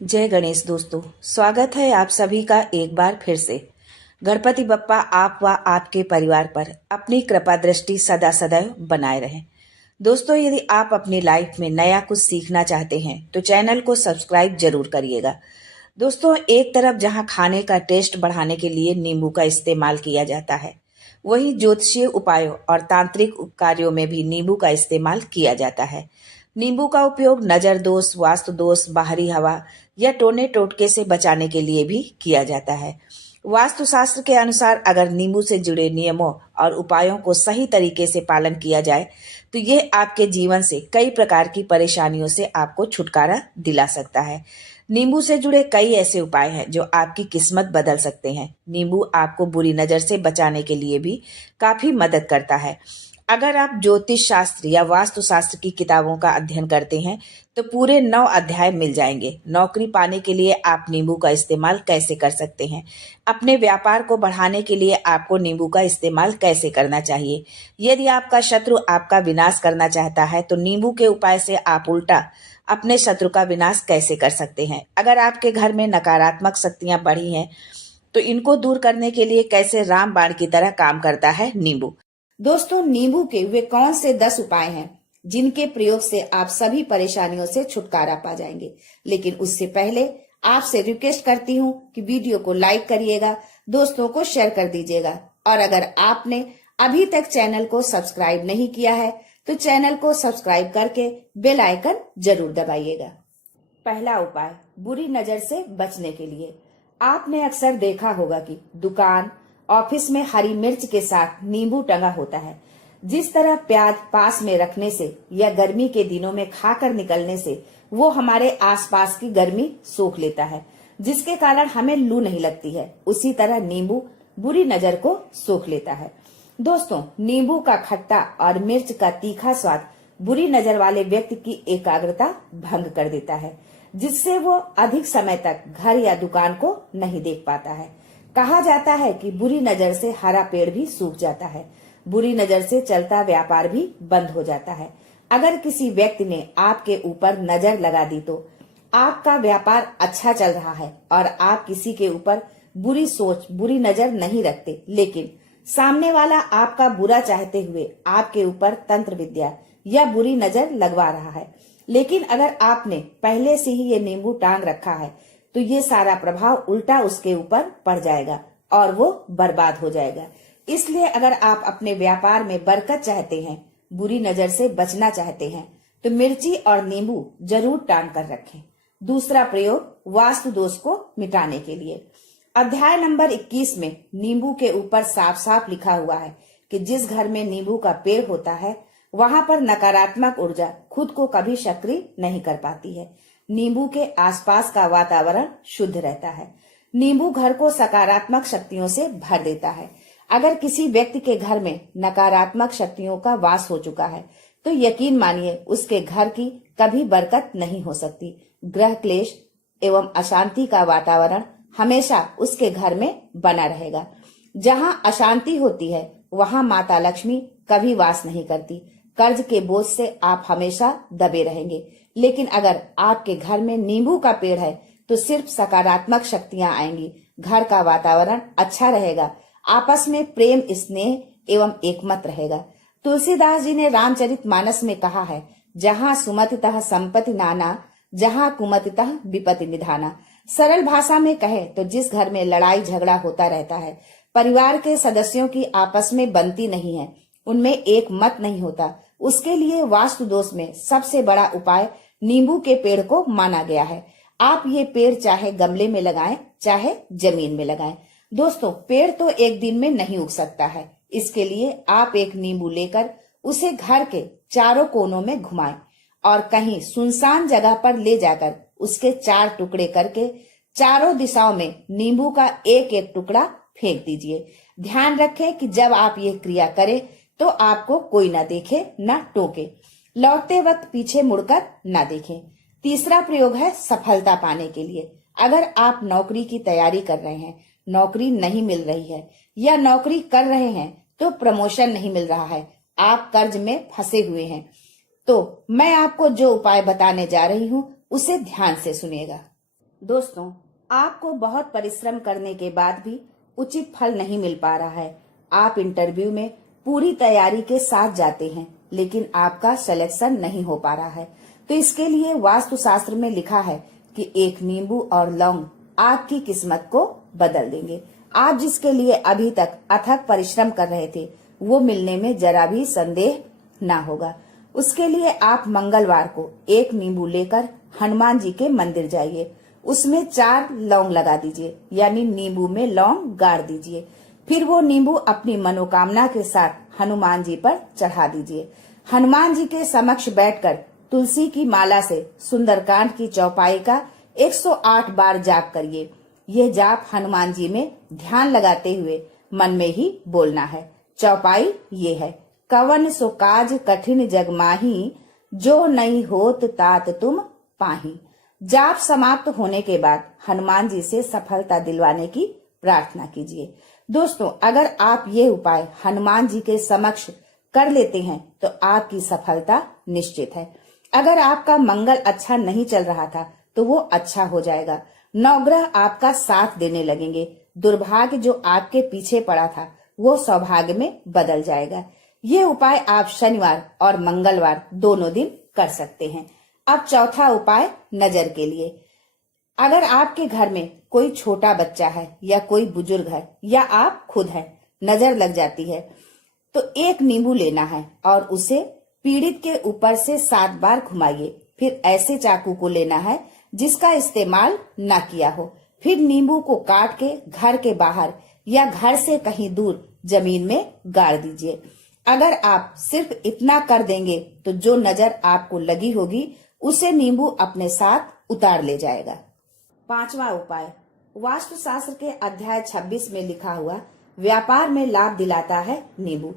जय गणेश दोस्तों, स्वागत है आप सभी का एक बार फिर से। गणपति बप्पा आप व आपके परिवार पर अपनी कृपा दृष्टि सदा सदैव बनाए रहें। दोस्तों, यदि आप अपनी लाइफ में नया कुछ सीखना चाहते हैं तो चैनल को सब्सक्राइब जरूर करिएगा। दोस्तों, एक तरफ जहां खाने का टेस्ट बढ़ाने के लिए नींबू का इस्तेमाल किया जाता है, वहीं ज्योतिषीय उपायों और तांत्रिक कार्यों में भी नींबू का इस्तेमाल किया जाता है। नींबू का उपयोग नजर दोष, वास्तु दोष, बाहरी हवा या टोने टोटके से बचाने के लिए भी किया जाता है। वास्तुशास्त्र के अनुसार अगर नींबू से जुड़े नियमों और उपायों को सही तरीके से पालन किया जाए तो ये आपके जीवन से कई प्रकार की परेशानियों से आपको छुटकारा दिला सकता है। नींबू से जुड़े कई ऐसे उपाय हैं जो आपकी किस्मत बदल सकते हैं। नींबू आपको बुरी नजर से बचाने के लिए भी काफी मदद करता है। अगर आप ज्योतिष शास्त्र या वास्तु शास्त्र की किताबों का अध्ययन करते हैं तो पूरे 9 अध्याय मिल जाएंगे। नौकरी पाने के लिए आप नींबू का इस्तेमाल कैसे कर सकते हैं, अपने व्यापार को बढ़ाने के लिए आपको नींबू का इस्तेमाल कैसे करना चाहिए, यदि आपका शत्रु आपका विनाश करना चाहता है तो नींबू के उपाय से आप उल्टा अपने शत्रु का विनाश कैसे कर सकते हैं, अगर आपके घर में नकारात्मक शक्तियां बढ़ी हैं तो इनको दूर करने के लिए कैसे रामबाण की तरह काम करता है नींबू। दोस्तों, नींबू के वे कौन से 10 उपाय हैं जिनके प्रयोग से आप सभी परेशानियों से छुटकारा पा जाएंगे। लेकिन उससे पहले आपसे रिक्वेस्ट करती हूँ कि वीडियो को लाइक करिएगा, दोस्तों को शेयर कर दीजिएगा और अगर आपने अभी तक चैनल को सब्सक्राइब नहीं किया है तो चैनल को सब्सक्राइब करके बेल आइकन जरूर दबाइएगा। पहला उपाय, बुरी नजर से बचने के लिए। आपने अक्सर देखा होगा कि दुकान, ऑफिस में हरी मिर्च के साथ नींबू टंगा होता है। जिस तरह प्याज पास में रखने से या गर्मी के दिनों में खाकर निकलने से वो हमारे आसपास की गर्मी सोख लेता है, जिसके कारण हमें लू नहीं लगती है, उसी तरह नींबू बुरी नजर को सोख लेता है। दोस्तों, नींबू का खट्टा और मिर्च का तीखा स्वाद बुरी नजर वाले व्यक्ति की एकाग्रता भंग कर देता है, जिससे वो अधिक समय तक घर या दुकान को नहीं देख पाता है। कहा जाता है कि बुरी नजर से हरा पेड़ भी सूख जाता है, बुरी नजर से चलता व्यापार भी बंद हो जाता है। अगर किसी व्यक्ति ने आपके ऊपर नजर लगा दी तो आपका व्यापार अच्छा चल रहा है और आप किसी के ऊपर बुरी सोच, बुरी नजर नहीं रखते, लेकिन सामने वाला आपका बुरा चाहते हुए आपके ऊपर तंत्र विद्या या बुरी नजर लगवा रहा है। लेकिन अगर आपने पहले से ही ये नींबू टांग रखा है तो ये सारा प्रभाव उल्टा उसके ऊपर पड़ जाएगा और वो बर्बाद हो जाएगा। इसलिए अगर आप अपने व्यापार में बरकत चाहते हैं, बुरी नजर से बचना चाहते हैं तो मिर्ची और नींबू जरूर टांग कर रखें। दूसरा प्रयोग, वास्तु दोष को मिटाने के लिए। अध्याय नंबर 21 में नींबू के ऊपर साफ साफ लिखा हुआ है कि जिस घर में नींबू का पेड़ होता है वहां पर नकारात्मक ऊर्जा खुद को कभी सक्रिय नहीं कर पाती है। नींबू के आसपास का वातावरण शुद्ध रहता है। नींबू घर को सकारात्मक शक्तियों से भर देता है। अगर किसी व्यक्ति के घर में नकारात्मक शक्तियों का वास हो चुका है तो यकीन मानिए उसके घर की कभी बरकत नहीं हो सकती। ग्रह क्लेश एवं अशांति का वातावरण हमेशा उसके घर में बना रहेगा। जहां अशांति होती है वहां माता लक्ष्मी कभी वास नहीं करती। कर्ज के बोझ से आप हमेशा दबे रहेंगे। लेकिन अगर आपके घर में नींबू का पेड़ है तो सिर्फ सकारात्मक शक्तियां आएंगी, घर का वातावरण अच्छा रहेगा, आपस में प्रेम, स्नेह एवं एकमत रहेगा। तुलसीदास जी ने रामचरितमानस में कहा है, जहाँ सुमतितः संपत्ति नाना, जहाँ कुमतितः विपत्ति निधाना। सरल भाषा में कहे तो जिस घर में लड़ाई झगड़ा होता रहता है, परिवार के सदस्यों की आपस में बनती नहीं है, उनमें एक मत नहीं होता, उसके लिए वास्तु दोष में सबसे बड़ा उपाय नींबू के पेड़ को माना गया है। आप ये पेड़ चाहे गमले में लगाएं, चाहे जमीन में लगाएं। दोस्तों, पेड़ तो एक दिन में नहीं उग सकता है, इसके लिए आप एक नींबू लेकर उसे घर के चारों कोनों में घुमाएं और कहीं सुनसान जगह पर ले जाकर उसके 4 टुकड़े करके चारों दिशाओं में नींबू का एक एक टुकड़ा फेंक दीजिए। ध्यान रखें कि जब आप ये क्रिया करें तो आपको कोई ना देखे, ना टोके, लौटते वक्त पीछे मुड़कर ना देखें। तीसरा प्रयोग है सफलता पाने के लिए। अगर आप नौकरी की तैयारी कर रहे हैं, नौकरी नहीं मिल रही है या नौकरी कर रहे हैं तो प्रमोशन नहीं मिल रहा है, आप कर्ज में फंसे हुए हैं, तो मैं आपको जो उपाय बताने जा रही हूँ उसे ध्यान से सुनिएगा। दोस्तों, आपको बहुत परिश्रम करने के बाद भी उचित फल नहीं मिल पा रहा है। आप इंटरव्यू में पूरी तैयारी के साथ जाते हैं, लेकिन आपका सिलेक्शन नहीं हो पा रहा है। तो इसके लिए वास्तुशास्त्र में लिखा है कि एक नींबू और लौंग आपकी किस्मत को बदल देंगे। आप जिसके लिए अभी तक अथक परिश्रम कर रहे थे, वो मिलने में जरा भी संदेह ना होगा। उसके लिए आप मंगलवार को एक नींबू लेकर हनुमान जी के मंदिर जाइए। उसमें 4 लौंग लगा दीजिए, यानी नींबू में लौंग गाड़ दीजिए। फिर वो नींबू अपनी मनोकामना के साथ हनुमान जी पर चढ़ा दीजिए। हनुमान जी के समक्ष बैठकर तुलसी की माला से सुंदरकांड की चौपाई का 108 बार जाप करिए। यह जाप हनुमान जी में ध्यान लगाते हुए मन में ही बोलना है। चौपाई ये है, कवन सो काज कठिन जग माही, जो नहीं होत तात तुम पाही। जाप समाप्त होने के बाद हनुमान जी से सफलता दिलवाने की प्रार्थना कीजिए। दोस्तों, अगर आप ये उपाय हनुमान जी के समक्ष कर लेते हैं तो आपकी सफलता निश्चित है। अगर आपका मंगल अच्छा नहीं चल रहा था तो वो अच्छा हो जाएगा। नवग्रह आपका साथ देने लगेंगे। दुर्भाग्य जो आपके पीछे पड़ा था वो सौभाग्य में बदल जाएगा। ये उपाय आप शनिवार और मंगलवार दोनों दिन कर सकते हैं। अब चौथा उपाय नजर के लिए। अगर आपके घर में कोई छोटा बच्चा है या कोई बुजुर्ग है या आप खुद हैं, नजर लग जाती है तो एक नींबू लेना है और उसे पीड़ित के ऊपर से 7 बार घुमाइए। फिर ऐसे चाकू को लेना है जिसका इस्तेमाल न किया हो। फिर नींबू को काट के घर के बाहर या घर से कहीं दूर जमीन में गाड़ दीजिए। अगर आप सिर्फ इतना कर देंगे तो जो नजर आपको लगी होगी उसे नींबू अपने साथ उतार ले जाएगा। 5वां उपाय, वास्तुशास्त्र के अध्याय 26 में लिखा हुआ व्यापार में लाभ दिलाता है नींबू।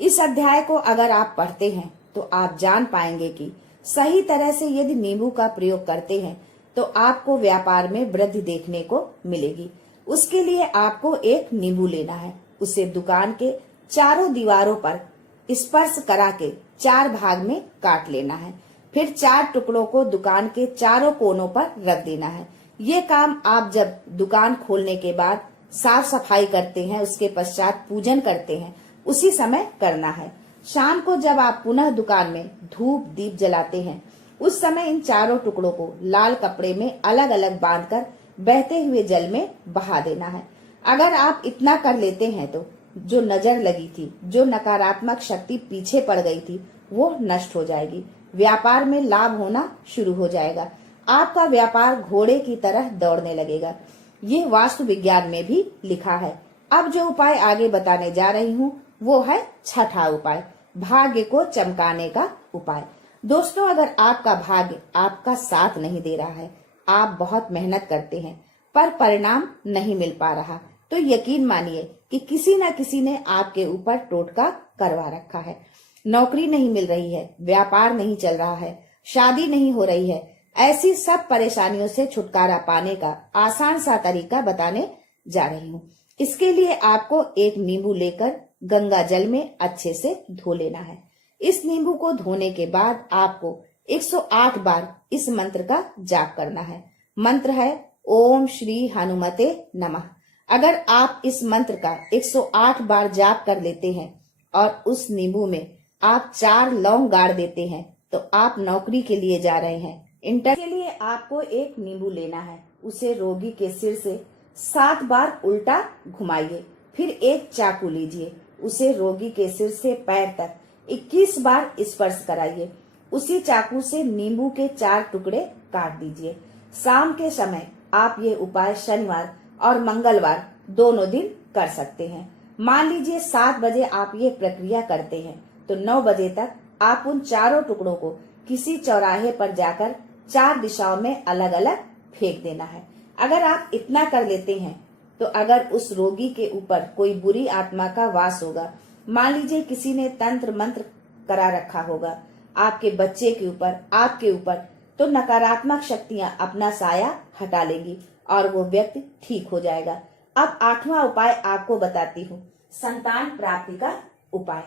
इस अध्याय को अगर आप पढ़ते हैं तो आप जान पाएंगे कि सही तरह से यदि नींबू का प्रयोग करते हैं तो आपको व्यापार में वृद्धि देखने को मिलेगी। उसके लिए आपको एक नींबू लेना है। उसे दुकान के चारों दीवारों पर स्पर्श करा के 4 भाग में काट लेना है। फिर 4 टुकड़ों को दुकान के चारों कोनों पर रख देना है। ये काम आप जब दुकान खोलने के बाद साफ सफाई करते हैं, उसके पश्चात पूजन करते हैं, उसी समय करना है। शाम को जब आप पुनः दुकान में धूप दीप जलाते हैं, उस समय इन चारों टुकड़ों को लाल कपड़े में अलग अलग बांधकर बहते हुए जल में बहा देना है। अगर आप इतना कर लेते हैं तो जो नजर लगी थी, जो नकारात्मक शक्ति पीछे पड़ गई थी, वो नष्ट हो जाएगी। व्यापार में लाभ होना शुरू हो जाएगा। आपका व्यापार घोड़े की तरह दौड़ने लगेगा। ये वास्तु विज्ञान में भी लिखा है। अब जो उपाय आगे बताने जा रही हूँ वो है 6ठा उपाय, भाग्य को चमकाने का उपाय। दोस्तों, अगर आपका भाग्य आपका साथ नहीं दे रहा है, आप बहुत मेहनत करते हैं पर परिणाम नहीं मिल पा रहा, तो यकीन मानिए कि किसी न किसी ने आपके ऊपर टोटका करवा रखा है। नौकरी नहीं मिल रही है, व्यापार नहीं चल रहा है, शादी नहीं हो रही है। ऐसी सब परेशानियों से छुटकारा पाने का आसान सा तरीका बताने जा रही हूँ। इसके लिए आपको एक नींबू लेकर गंगा जल में अच्छे से धो लेना है। इस नींबू को धोने के बाद आपको 108 बार इस मंत्र का जाप करना है। मंत्र है ओम श्री हनुमते नमः। अगर आप इस मंत्र का 108 बार जाप कर लेते हैं और उस नींबू में आप 4 लौंग गाड़ देते हैं तो आप नौकरी के लिए जा रहे हैं। इंटरव्यू के लिए आपको एक नींबू लेना है। उसे रोगी के सिर से 7 बार उल्टा घुमाइए। फिर एक चाकू लीजिए, उसे रोगी के सिर से पैर तक 21 बार स्पर्श कराइए। उसी चाकू से नींबू के 4 टुकड़े काट दीजिए। शाम के समय आप ये उपाय शनिवार और मंगलवार दोनों दिन कर सकते हैं। मान लीजिए 7 बजे आप ये प्रक्रिया करते हैं तो 9 बजे तक आप उन चारों टुकड़ों को किसी चौराहे पर जाकर 4 दिशाओं में अलग अलग फेंक देना है। अगर आप इतना कर लेते हैं तो अगर उस रोगी के ऊपर कोई बुरी आत्मा का वास होगा, मान लीजिए किसी ने तंत्र मंत्र करा रखा होगा आपके बच्चे के ऊपर, आपके ऊपर, तो नकारात्मक शक्तियां अपना साया हटा लेंगी और वो व्यक्ति ठीक हो जाएगा। अब 8वां उपाय आपको बताती हूँ, संतान प्राप्ति का उपाय।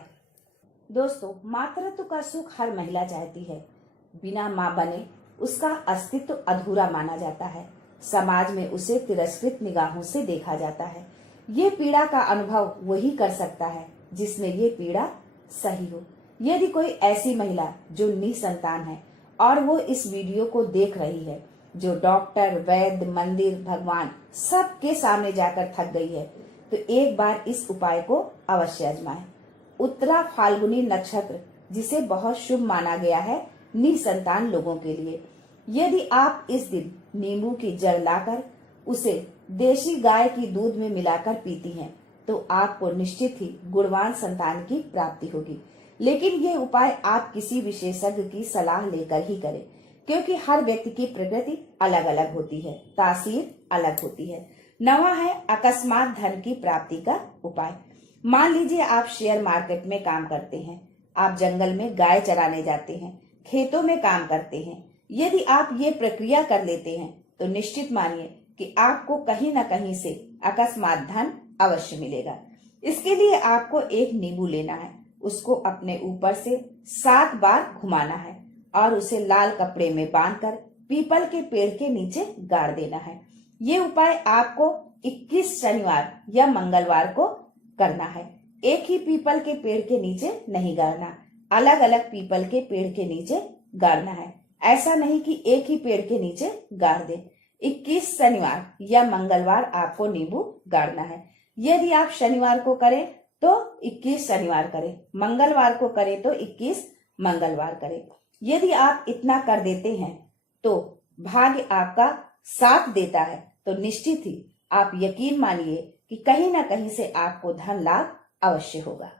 दोस्तों, मातृत्व का सुख हर महिला चाहती है। बिना माँ बने उसका अस्तित्व अधूरा माना जाता है। समाज में उसे तिरस्कृत निगाहों से देखा जाता है। ये पीड़ा का अनुभव वही कर सकता है जिसमें ये पीड़ा सही हो। यदि कोई ऐसी महिला जो निसंतान है और वो इस वीडियो को देख रही है, जो डॉक्टर, वैद्य, मंदिर, भगवान सबके सामने जाकर थक गई है, तो एक बार इस उपाय को अवश्य आजमाएं। उत्तरा फाल्गुनी नक्षत्र, जिसे बहुत शुभ माना गया है निसंतान लोगों के लिए। यदि आप इस दिन नींबू की जड़ लाकर उसे देशी गाय की दूध में मिलाकर पीती हैं, तो आपको निश्चित ही गुणवान संतान की प्राप्ति होगी। लेकिन ये उपाय आप किसी विशेषज्ञ की सलाह लेकर ही करें, क्योंकि हर व्यक्ति की प्रकृति अलग अलग होती है, तासीर अलग होती है। 9वां है अकस्मात धन की प्राप्ति का उपाय। मान लीजिए आप शेयर मार्केट में काम करते हैं, आप जंगल में गाय चराने जाते हैं, खेतों में काम करते हैं। यदि आप ये प्रक्रिया कर लेते हैं तो निश्चित मानिए कि आपको कहीं न कहीं से अकस्मात धन अवश्य मिलेगा। इसके लिए आपको एक नींबू लेना है, उसको अपने ऊपर से 7 बार घुमाना है और उसे लाल कपड़े में बांधकर पीपल के पेड़ के नीचे गाड़ देना है। ये उपाय आपको 21 शनिवार या मंगलवार को करना है। एक ही पीपल के पेड़ के नीचे नहीं गाड़ना, अलग अलग पीपल के पेड़ के नीचे गाड़ना है। ऐसा नहीं कि एक ही पेड़ के नीचे गाड़ दे। 21 शनिवार या मंगलवार आपको नींबू गाड़ना है। यदि आप शनिवार को करें तो 21 शनिवार करें, मंगलवार को करें तो 21 मंगलवार करें। यदि आप इतना कर देते हैं तो भाग्य आपका साथ देता है, तो निश्चित ही आप यकीन मानिए कि कहीं ना कहीं से आपको धन लाभ अवश्य होगा।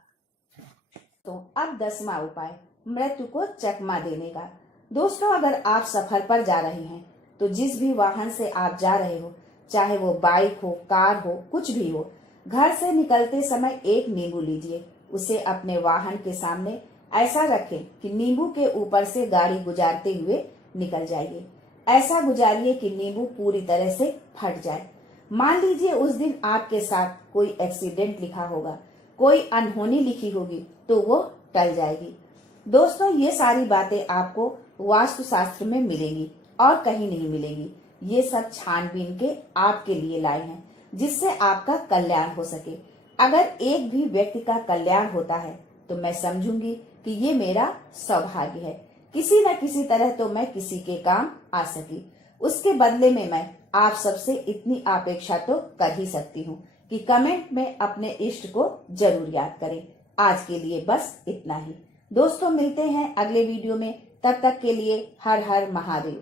तो अब 10वां उपाय, मृत्यु को चकमा देने का। दोस्तों, अगर आप सफर पर जा रहे हैं तो जिस भी वाहन से आप जा रहे हो, चाहे वो बाइक हो, कार हो, कुछ भी हो, घर से निकलते समय एक नींबू लीजिए, उसे अपने वाहन के सामने ऐसा रखें कि नींबू के ऊपर से गाड़ी गुजारते हुए निकल जाइए। ऐसा गुजारिए कि नींबू पूरी तरह से फट जाए। मान लीजिए उस दिन आपके साथ कोई एक्सीडेंट लिखा होगा, कोई अनहोनी लिखी होगी, तो वो टल जाएगी। दोस्तों, ये सारी बातें आपको वास्तु शास्त्र में मिलेंगी और कहीं नहीं मिलेगी। ये सब छानबीन के आपके लिए लाए हैं, जिससे आपका कल्याण हो सके। अगर एक भी व्यक्ति का कल्याण होता है तो मैं समझूंगी कि ये मेरा सौभाग्य है। किसी न किसी तरह तो मैं किसी के काम आ सकी। उसके बदले में मैं आप सबसे इतनी अपेक्षा तो कर ही सकती हूँ कि कमेंट में अपने इष्ट को जरूर याद करें। आज के लिए बस इतना ही। दोस्तों, मिलते हैं अगले वीडियो में। तब तक के लिए हर हर महादेव।